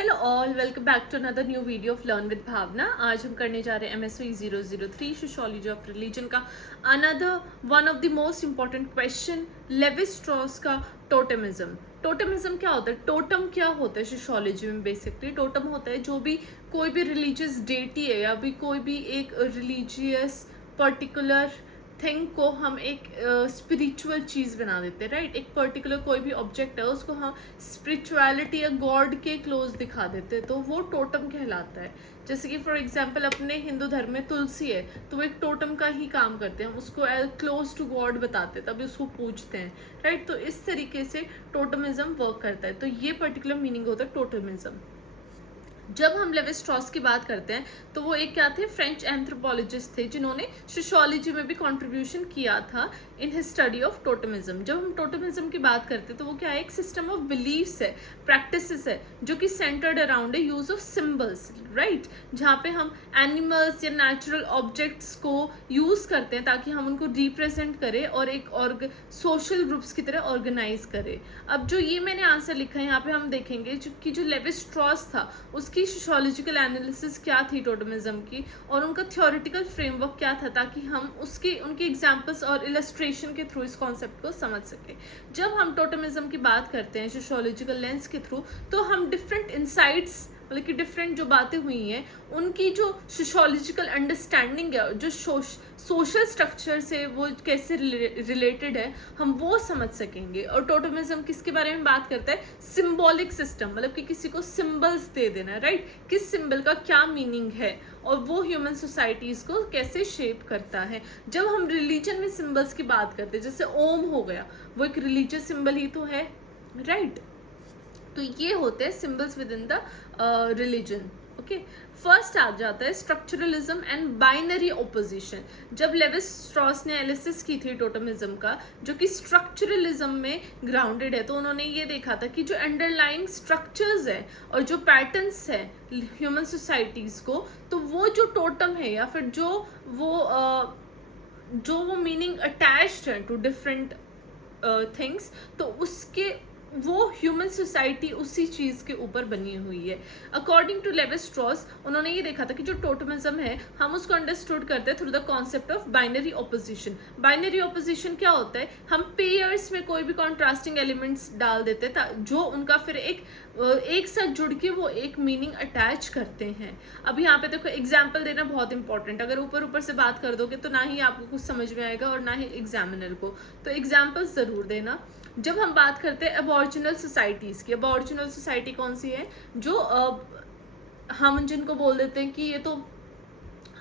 Hello all, welcome back to another new video of learn with Bhavna. आज हम करने जा रहे हैं MSc 003 सोशियोलॉजी ऑफ रिलीजन का another one of the most important question, Levi Strauss का टोटेमिज्म। टोटेमिज्म क्या होता है? टोटम क्या होता है सोशियोलॉजी में? बेसिकली टोटम होता है जो भी कोई भी रिलीजियस डेटी है या भी कोई भी एक रिलीजियस पर्टिकुलर थिंग को हम एक स्पिरिचुअल चीज़ बना देते हैं, राइट? एक पर्टिकुलर कोई भी ऑब्जेक्ट है उसको हम स्पिरिचुअलिटी या गॉड के क्लोज दिखा देते हैं, तो वो टोटम कहलाता है। जैसे कि फॉर एग्जांपल अपने हिंदू धर्म में तुलसी है तो वो एक टोटम का ही काम करते हैं, हम उसको क्लोज टू गॉड बताते हैं, तभी उसको पूजते हैं, राइट? तो इस तरीके से टोटमिज्म वर्क करता है। तो ये पर्टिकुलर मीनिंग होता है टोटमिज्म। जब हम लेवी स्ट्रॉस की बात करते हैं तो वो एक क्या थे? फ्रेंच एंथ्रोपोलॉजिस्ट थे जिन्होंने सोशियोलॉजी में भी कंट्रीब्यूशन किया था इन हिज स्टडी ऑफ टोटमिज्म। जब हम टोटमिज्म की बात करते हैं तो वो क्या है? एक सिस्टम ऑफ बिलीव्स है, प्रैक्टिसेस है जो कि सेंटर्ड अराउंड है यूज ऑफ सिंबल्स, राइट? जहाँ पे हम एनिमल्स या नेचुरल ऑब्जेक्ट्स को यूज करते हैं ताकि हम उनको रिप्रेजेंट करें और एक सोशल ग्रुप्स की तरह ऑर्गेनाइज करें। अब जो ये मैंने आंसर लिखा है यहाँ पे हम देखेंगे कि जो लेवी स्ट्रॉस था उसकी सोशियोलॉजिकल एनालिसिस क्या थी टोटमिज्म की, और उनका थ्योरेटिकल फ्रेमवर्क क्या था, ताकि हम उनके एग्जांपल्स और इलस्ट्रेशन के थ्रू इस कॉन्सेप्ट को समझ सके। जब हम टोटमिज्म की बात करते हैं सोशियोलॉजिकल लेंस के थ्रू तो हम डिफरेंट इंसाइट्स, मतलब कि डिफरेंट जो बातें हुई हैं उनकी जो सोशियोलॉजिकल अंडरस्टैंडिंग है, जो सोशल स्ट्रक्चर से वो कैसे रिलेटेड है, हम वो समझ सकेंगे। और टोटमिज्म किसके बारे में बात करता है? सिंबॉलिक सिस्टम, मतलब कि किसी को सिंबल्स दे देना, राइट? किस सिंबल का क्या मीनिंग है और वो ह्यूमन सोसाइटीज़ को कैसे शेप करता है। जब हम रिलीजन में सिंबल्स की बात करते हैं, जैसे ओम हो गया, वो एक रिलीजियस सिंबल ही तो है, राइट? तो ये होते हैं symbols with in the religion. Okay, first आ जाता है स्ट्रक्चरलिज्म एंड बाइनरी ओपोजिशन। जब लेवी स्ट्रॉस ने एनालिसिस की थी टोटमिज्म का, जो कि स्ट्रक्चरलिज्म में ग्राउंडेड है, तो उन्होंने ये देखा था कि जो अंडरलाइंग स्ट्रक्चर्स है और जो पैटर्न्स है ह्यूमन सोसाइटीज़ को, तो वो जो टोटम है या फिर जो वो मीनिंग अटैच्ड है टू डिफरेंट थिंग्स, तो उसके वो ह्यूमन सोसाइटी उसी चीज़ के ऊपर बनी हुई है। अकॉर्डिंग टू लेवी स्ट्रॉस उन्होंने ये देखा था कि जो टोटमिज्म है हम उसको अंडरस्टूड करते हैं through the concept of binary opposition. Binary opposition क्या होता है? हम पेयर्स में कोई भी कॉन्ट्रास्टिंग एलिमेंट्स डाल देते हैं जो उनका फिर एक साथ जुड़ के वो एक मीनिंग अटैच करते हैं। अब यहाँ पे देखो एग्जाम्पल देना बहुत इंपॉर्टेंट। अगर ऊपर ऊपर से बात कर दोगे तो ना ही आपको कुछ समझ में आएगा और ना ही एग्जामिनर को, तो एग्जाम्पल्स ज़रूर देना। जब हम बात करते हैं अबॉर्जिनल सोसाइटीज़ की, अबॉर्जिनल सोसाइटी कौन सी है? जो हम जिनको बोल देते हैं कि ये तो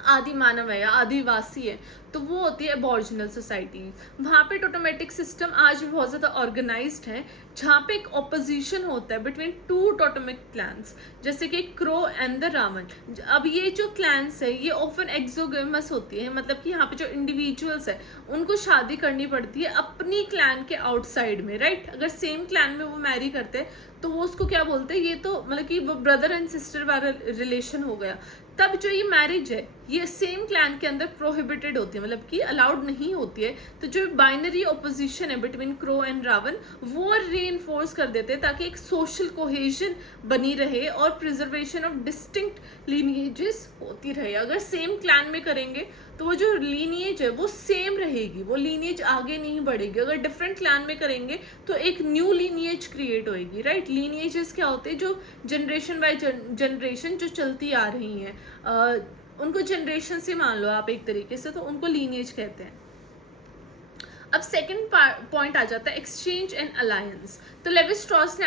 आदि मानव है या आदिवासी है, तो वो होती है अबॉर्जिनल सोसाइटी। वहाँ पे टोटोमेटिक सिस्टम आज भी बहुत ज़्यादा ऑर्गेनाइज्ड है, जहाँ पे एक ऑपोजिशन होता है बिटवीन टू टोटोमिक क्लैंस, जैसे कि क्रो एंड द रावण। अब ये जो क्लैंस है ये ऑफन एक्सोगेमस होती है, मतलब कि यहाँ पे जो इंडिविजुअल्स है उनको शादी करनी पड़ती है अपनी क्लैन के आउटसाइड में, राइट? अगर सेम क्लैन में वो मैरी करते हैं तो वो उसको क्या बोलते हैं? ये तो मतलब कि वो ब्रदर एंड सिस्टर वाला रिलेशन हो गया। तब जो ये मैरिज है ये सेम क्लैन के अंदर प्रोहिबिटेड होती है, मतलब कि अलाउड नहीं होती है। तो जो बाइनरी ऑपोजिशन है बिटवीन क्रो एंड रावण वो रीइंफोर्स कर देते हैं ताकि एक सोशल कोहेजन बनी रहे और प्रिजर्वेशन ऑफ डिस्टिंक्ट लीनिएजेस होती रहे। अगर सेम क्लैन में करेंगे तो वो जो लीनिएज है वो सेम रहेगी, वो लीनिएज आगे नहीं बढ़ेगी। अगर डिफरेंट क्लैन में करेंगे तो एक न्यू लीनिएज क्रिएट होएगी, राइट? लीनिएजेस क्या होते हैं? जो जनरेशन बाय जनरेशन जो चलती आ रही हैं, उनको जनरेशन से मान लो आप एक तरीके से, तो उनको लीनिएज कहते हैं। अब सेकंड पॉइंट आ जाता है एक्सचेंज एंड अलायंस। तो लेवी स्ट्रॉस ने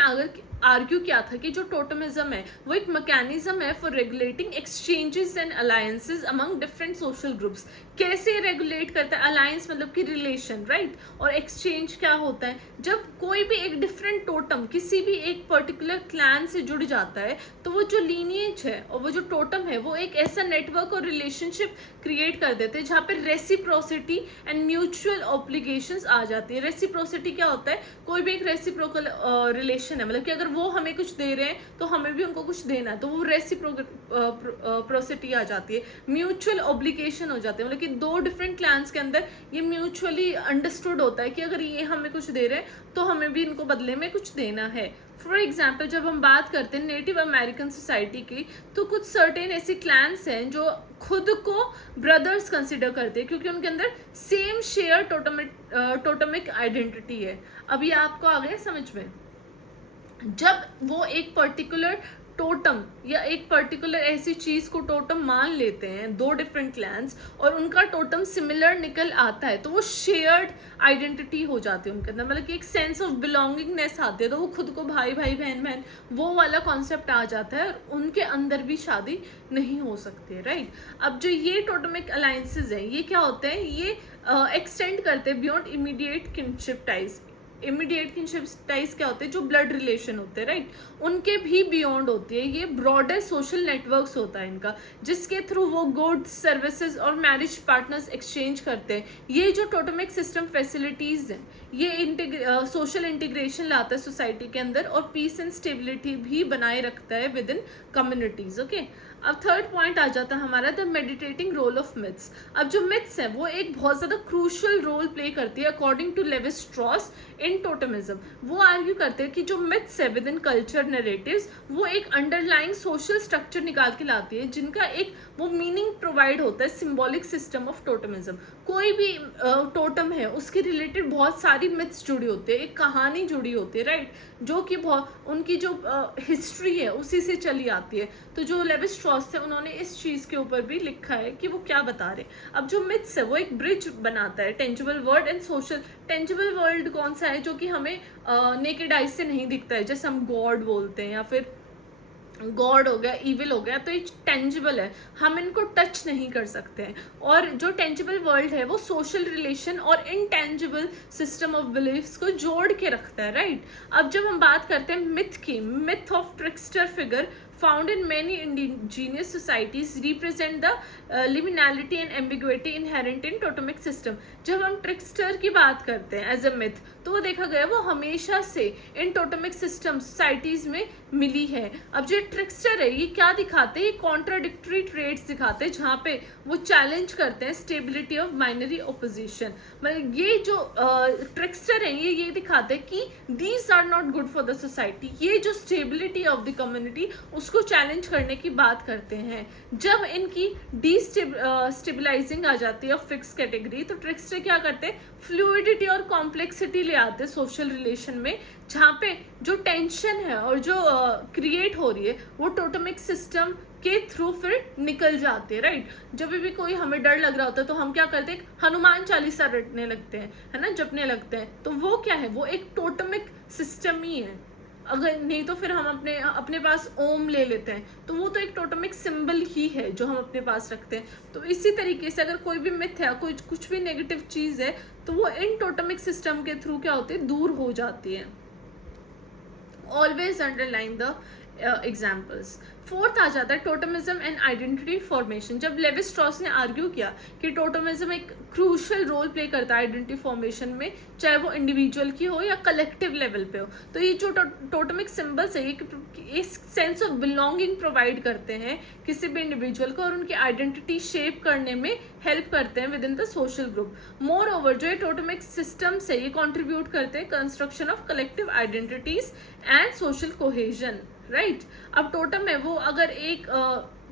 आर्ग्यू किया था कि जो टोटमिज्म है वो एक मैकेनिज्म है for regulating exchanges and alliances among different social groups. कैसे रेगुलेट करता है? अलायंस मतलब कि रिलेशन, राइट? और एक्सचेंज क्या होता है? जब कोई भी एक डिफरेंट टोटम किसी भी एक पर्टिकुलर क्लैन से जुड़ जाता है तो वो जो लीनिएज है और वो जो टोटम है वो एक ऐसा नेटवर्क और रिलेशनशिप क्रिएट कर देते हैं जहाँ पे रेसिप्रोसिटी एंड म्यूचुअल ऑब्लिगेशंस आ जाती है। रेसिप्रोसिटी क्या होता है? कोई भी एक रेसिप्रोकल रिलेशन है, मतलब कि अगर वो हमें कुछ दे रहे हैं तो हमें भी उनको कुछ देना है, तो वो रेसिप्रोसिटी आ जाती है। म्यूचुअल ऑब्लिगेशन हो जाते हैं, मतलब कि दो डिफरेंट क्लैंस के अंदर ये म्यूचुअली अंडरस्टूड होता है कि अगर ये हमें कुछ दे रहे हैं तो हमें भी इनको बदले में कुछ देना है। फॉर एग्जाम्पल जब हम बात करते हैं नेटिव अमेरिकन सोसाइटी की, तो कुछ सर्टेन ऐसे क्लैंस हैं जो खुद को ब्रदर्स कंसिडर करते हैं क्योंकि उनके अंदर सेम शेयर टोटमिक आइडेंटिटी है। अब ये आपको आ गया समझ में? जब वो एक पर्टिकुलर टोटम या एक पर्टिकुलर ऐसी चीज को टोटम मान लेते हैं, दो डिफरेंट क्लैंस, और उनका टोटम सिमिलर निकल आता है, तो वो शेयर्ड आइडेंटिटी हो जाती है उनके अंदर, मतलब कि एक सेंस ऑफ बिलोंगिंगनेस आती है, तो वो खुद को भाई भाई बहन बहन वो वाला कॉन्सेप्ट आ जाता है, और उनके अंदर भी शादी नहीं हो सकती है, राइट। अब जो ये टोटमिक अलायंसेज हैं, ये क्या होते हैं? ये एक्सटेंड करते हैं beyond immediate kinship ties. Immediate kinship ties क्या होते हैं? जो ब्लड रिलेशन होते हैं, राइट, उनके भी बियॉन्ड होती है। ये ब्रॉडर सोशल नेटवर्क्स होता है इनका, जिसके थ्रू वो गुड्स, सर्विसेज और मैरिज पार्टनर्स एक्सचेंज करते हैं। ये जो टोटमिक सिस्टम फैसिलिटीज हैं, ये सोशल इंटीग्रेशन लाता है सोसाइटी के अंदर, और पीस एंड स्टेबिलिटी भी बनाए रखता है विद इन कम्युनिटीज। ओके, अब थर्ड पॉइंट आ जाता है हमारा, the meditating role of myths. अब जो मिथ्स है वो एक बहुत ज़्यादा क्रूशल रोल प्ले करती है अकॉर्डिंग टू लेवी स्ट्रॉस इन टोटमिज्म। वो आर्ग्यू करते हैं कि जो मिथ्स है विद इन कल्चर नरेटिव्स, वो एक अंडरलाइंग सोशल स्ट्रक्चर निकाल के लाती है, जिनका एक वो मीनिंग प्रोवाइड होता है सिंबॉलिक सिस्टम ऑफ टोटमिज्म। कोई भी टोटम है उसके रिलेटेड बहुत सारी मिथ्स जुड़ी होती है, एक कहानी जुड़ी होती है, राइट, जो कि बहुत उनकी जो हिस्ट्री है उसी से चली आती है। तो जो लेवी स्ट्रॉस थे उन्होंने इस चीज़ के ऊपर भी लिखा है कि वो क्या बता रहे। अब जो मिथ्स है वो एक ब्रिज बनाता है tangible world and social. Tangible world कौन सा है? जो कि हमें नेकेड आइज से नहीं दिखता है, जैसे हम गॉड बोलते हैं या फिर गॉड हो गया, इविल हो गया, तो ये टेंजिबल है, हम इनको टच नहीं कर सकते हैं। और जो टेंजिबल वर्ल्ड है वो सोशल रिलेशन और इनटेंजिबल सिस्टम ऑफ बिलीफ्स को जोड़ के रखता है, राइट। अब जब हम बात करते हैं मिथ की, myth of trickster figure found in many indigenous societies represent the liminality and ambiguity inherent in totemic system। जब हम ट्रिक्स्टर की बात करते हैं एज अ मिथ, तो वो देखा गया वो हमेशा से इन टोटमिक सिस्टम सोसाइटीज में मिली है। अब जो ट्रिक्स्टर है ये क्या दिखाते हैं? ये कॉन्ट्राडिक्टरी ट्रेड्स दिखाते हैं, जहाँ पे वो चैलेंज करते हैं स्टेबिलिटी ऑफ बाइनरी ओपोजिशन। मतलब ये जो ट्रिक्स्टर है ये दिखाते हैं कि these are not good for the society. ये जो स्टेबिलिटी ऑफ द कम्युनिटी उसको चैलेंज करने की बात करते हैं। जब इनकी स्टेबलाइजिंग आ जाती है फिक्स कैटेगरी, तो ट्रिक्स्टर क्या करते हैं? फ्लूइडिटी और कॉम्प्लेक्सिटी ले आते हैं सोशल रिलेशन में, जहाँ पे जो टेंशन है और जो क्रिएट हो रही है वो टोटमिक सिस्टम के थ्रू फिर निकल जाते हैं, राइट। जब भी कोई हमें डर लग रहा होता है तो हम क्या करते हैं? हनुमान चालीसा रटने लगते हैं, है ना, जपने लगते हैं। तो वो क्या है? वो एक टोटमिक सिस्टम ही है। अगर नहीं तो फिर हम अपने पास ओम ले लेते हैं, तो वो तो एक टोटमिक सिंबल ही है जो हम अपने पास रखते हैं। तो इसी तरीके से अगर कोई भी मिथ है, कोई कुछ भी नेगेटिव चीज़ है, तो वो इन टोटमिक सिस्टम के थ्रू क्या होती है? दूर हो जाती है। Always underline the examples. Fourth आ जाता है टोटमिज्म एंड आइडेंटिटी फॉर्मेशन। जब लेवी स्ट्रॉस ने आर्ग्यू किया कि टोटमिज्म एक क्रूशल रोल प्ले करता है आइडेंटिटी फॉर्मेशन में, चाहे वो इंडिविजुअल की हो या कलेक्टिव लेवल पे हो, तो ये जो टोटमिक सिंबल्स है ये एक सेंस ऑफ बिलोंगिंग प्रोवाइड करते हैं किसी भी इंडिविजुअल को, और उनकी आइडेंटिटी शेप करने में हेल्प करते हैं with in the social group. More over जो ये टोटमिक सिस्टम्स है ये कॉन्ट्रीब्यूट करते हैं construction of collective identities and social cohesion, right. अब टोटम है वो अगर एक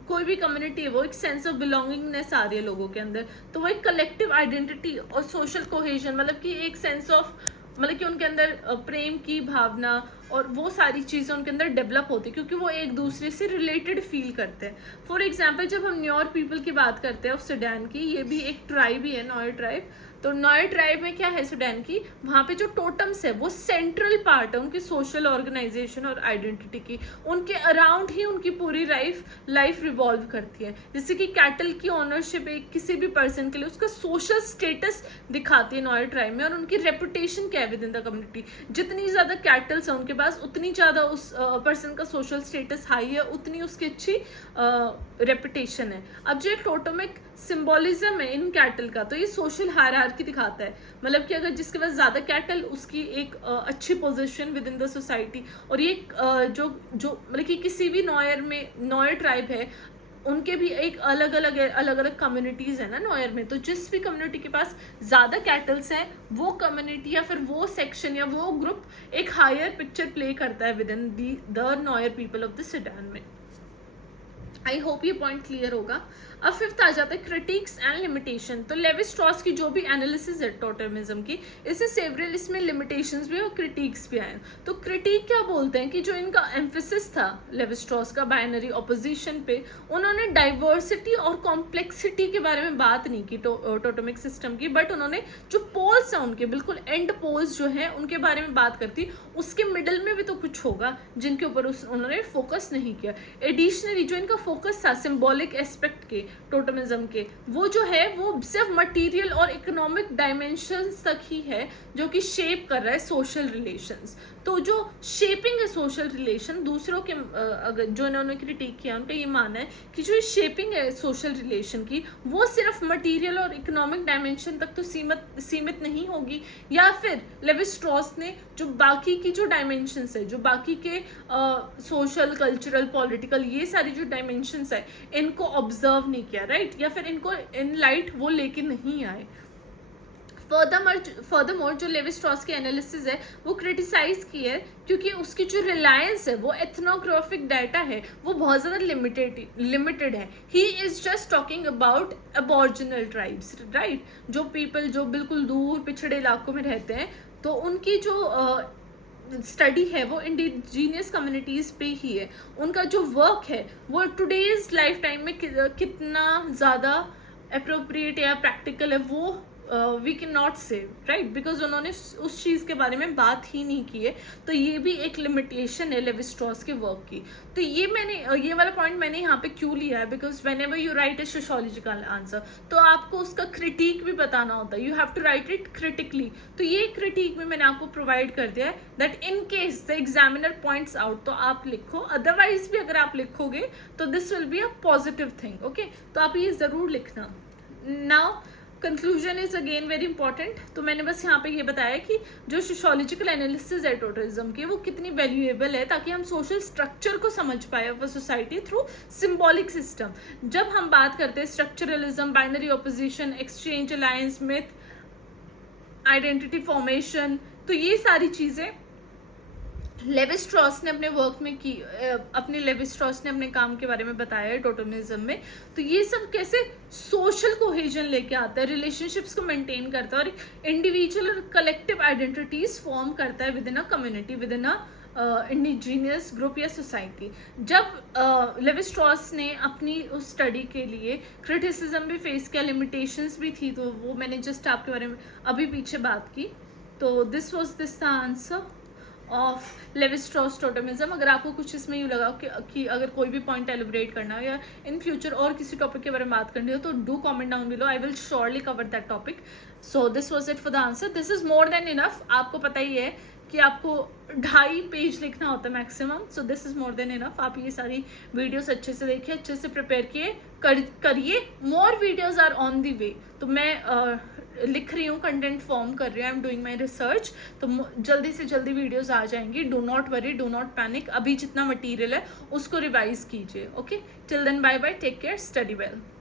कोई भी कम्युनिटी है वो एक सेंस ऑफ बिलोंगिंगनेस आ रही है लोगों के अंदर, तो वो एक कलेक्टिव आइडेंटिटी और सोशल कोहेजन, मतलब कि एक सेंस ऑफ, मतलब कि उनके अंदर प्रेम की भावना और वो सारी चीज़ें उनके अंदर डेवलप होती है क्योंकि वो एक दूसरे से रिलेटेड फील करते हैं। फॉर एग्जांपल जब हम न्योर पीपल की बात करते हैं ऑफ सूडान की, ये भी एक ट्राइब ही है, नॉयर ट्राइब। तो नॉयर ट्राइब में क्या है सूडान की, वहाँ पे जो टोटम्स है वो सेंट्रल पार्ट है उनकी सोशल ऑर्गेनाइजेशन और आइडेंटिटी की। उनके अराउंड ही उनकी पूरी लाइफ रिवॉल्व करती है। जैसे कि कैटल की ओनरशिप एक किसी भी पर्सन के लिए उसका सोशल स्टेटस दिखाती है नॉयर ट्राइब में, और उनकी रेपुटेशन क्या है विद इन द कम्युनिटी। जितनी ज़्यादा कैटल्स है उनके पास, उतनी ज़्यादा उस पर्सन का सोशल स्टेटस हाई है, उतनी उसकी अच्छी रेपुटेशन है। अब जो टोटमिक सिंबॉलिज्म है इन कैटल का, तो ये सोशल हायरार्की दिखाता है, मतलब कि अगर जिसके पास ज़्यादा कैटल उसकी एक अच्छी position with in the society. और ये जो मतलब कि किसी भी नॉयर ट्राइब है उनके भी एक अलग अलग कम्युनिटीज़ है ना नोयर में, तो जिस भी कम्युनिटी के पास ज़्यादा कैटल्स हैं वो कम्युनिटी या फिर वो सेक्शन या वो ग्रुप एक हायर पिक्चर प्ले करता है with in the Noire people of the Sudan में। आई होप ये पॉइंट क्लियर होगा। अब फिफ्थ आ जाता है क्रिटिक्स एंड लिमिटेशन। तो लेवी स्ट्रॉस की जो भी एनालिसिस है टोटेमिज्म की, इससे सेवरल इसमें लिमिटेशंस भी और क्रिटिक्स भी आए। तो क्रिटिक क्या बोलते हैं कि जो इनका एम्फेसिस था लेवी स्ट्रॉस का बाइनरी ऑपोजिशन पे, उन्होंने डाइवर्सिटी और कॉम्प्लेक्सिटी के बारे में बात नहीं की टोटेमिक सिस्टम की, बट उन्होंने जो पोल्स हैं उनके बिल्कुल एंड पोल्स जो हैं उनके बारे में बात करती। उसके मिडल में भी तो कुछ होगा जिनके ऊपर उन्होंने फोकस नहीं किया। एडिशनली जो इनका फोकस था सिंबॉलिक एस्पेक्ट के टोटेमिज्म के, वो जो है वो सिर्फ मटेरियल और इकोनॉमिक डायमेंशंस तक ही है जो कि शेप कर रहा है सोशल रिलेशंस। तो जो शेपिंग है सोशल रिलेशन, दूसरों के अगर जो इन्होंने क्रिटिक किया उनका ये मानना है कि जो शेपिंग है सोशल रिलेशन की वो सिर्फ मटेरियल और इकोनॉमिक डायमेंशन तक तो सीमित नहीं होगी, या फिर लेवी स्ट्रॉस ने जो बाकी की जो डायमेंशंस है, जो बाकी के सोशल कल्चरल पॉलिटिकल ये सारी जो डायमेंशंस है इनको ऑब्जर्व नहीं किया, राइट, या फिर इनको इन लाइट वो लेके नहीं आए। फर्दरमोर जो लेवी स्ट्रॉस की एनालिसिस है वो क्रिटिसाइज की है क्योंकि उसकी जो रिलायंस है वो एथनोग्राफिक डाटा है वो बहुत ज़्यादा लिमिटेड है। He is just talking about aboriginal tribes, right, जो पीपल जो बिल्कुल दूर पिछड़े इलाकों में रहते हैं, तो उनकी जो स्टडी है वो इंडिजीनियस कम्युनिटीज़ पे ही है। उनका जो वर्क है वो टुडेज लाइफ टाइम में कितना ज़्यादा अप्रोप्रिएट या प्रैक्टिकल है वो वी कैन नॉट से, राइट, बिकॉज उन्होंने उस चीज़ के बारे में बात ही नहीं की है। तो ये भी एक लिमिटेशन है लेवी स्ट्रॉस के वर्क की। तो ये वाला पॉइंट मैंने यहाँ पे क्यों लिया है, because whenever you write a sociological answer तो आपको उसका क्रिटिक भी बताना होता है, you have to write it critically. तो ये क्रिटिक भी मैंने आपको प्रोवाइड कर दिया है that in case the examiner points out तो आप लिखो, अदरवाइज भी अगर आप लिखोगे तो this will be a positive thing, okay. तो आप ये ज़रूर लिखना। Now conclusion is again very important. तो मैंने बस यहाँ पे ये बताया कि जो सोशियोलॉजिकल एनालिसिस है टोटलिज्म की वो कितनी वैल्यूएबल है ताकि हम सोशल स्ट्रक्चर को समझ पाए of a society through symbolic system. जब हम बात करते हैं structuralism, binary opposition, exchange, alliance, myth, identity formation, तो ये सारी चीज़ें लेवी स्ट्रॉस ने अपने वर्क में की, लेवी स्ट्रॉस ने अपने काम के बारे में बताया है टोटेमिज्म में। तो ये सब कैसे सोशल कोहेजन लेके आता है, रिलेशनशिप्स को मेंटेन करता है और इंडिविजुअल और कलेक्टिव आइडेंटिटीज फॉर्म करता है with in a community, with in a indigenous group या सोसाइटी। जब लेवी स्ट्रॉस ने अपनी उस स्टडी के लिए क्रिटिसिज्म भी फेस किया, लिमिटेशंस भी थी, तो वो मैंने जस्ट आपके बारे में अभी पीछे बात की। तो this the answer of Levi Strauss totemism. अगर आपको कुछ इसमें यूँ लगा कि अगर कोई भी पॉइंट एलिब्रेट करना हो या इन फ्यूचर और किसी टॉपिक के बारे में बात करनी हो तो do comment down below, I will surely cover that topic. So this was it for the answer. This is more than enough. आपको पता ही है कि आपको 2.5 पेज लिखना होता है maximum, so this is more than enough. आप ये सारी वीडियोस अच्छे से देखिए, अच्छे से प्रिपेयर किए करिए। More videos are on the way. तो मैं लिख रही हूँ, कंटेंट फॉर्म कर रही हूँ, I am doing my research. तो जल्दी से जल्दी वीडियोस आ जाएंगी। Do not worry, do not panic. अभी जितना मटीरियल है उसको रिवाइज कीजिए, okay. Till then bye bye, take care, study well.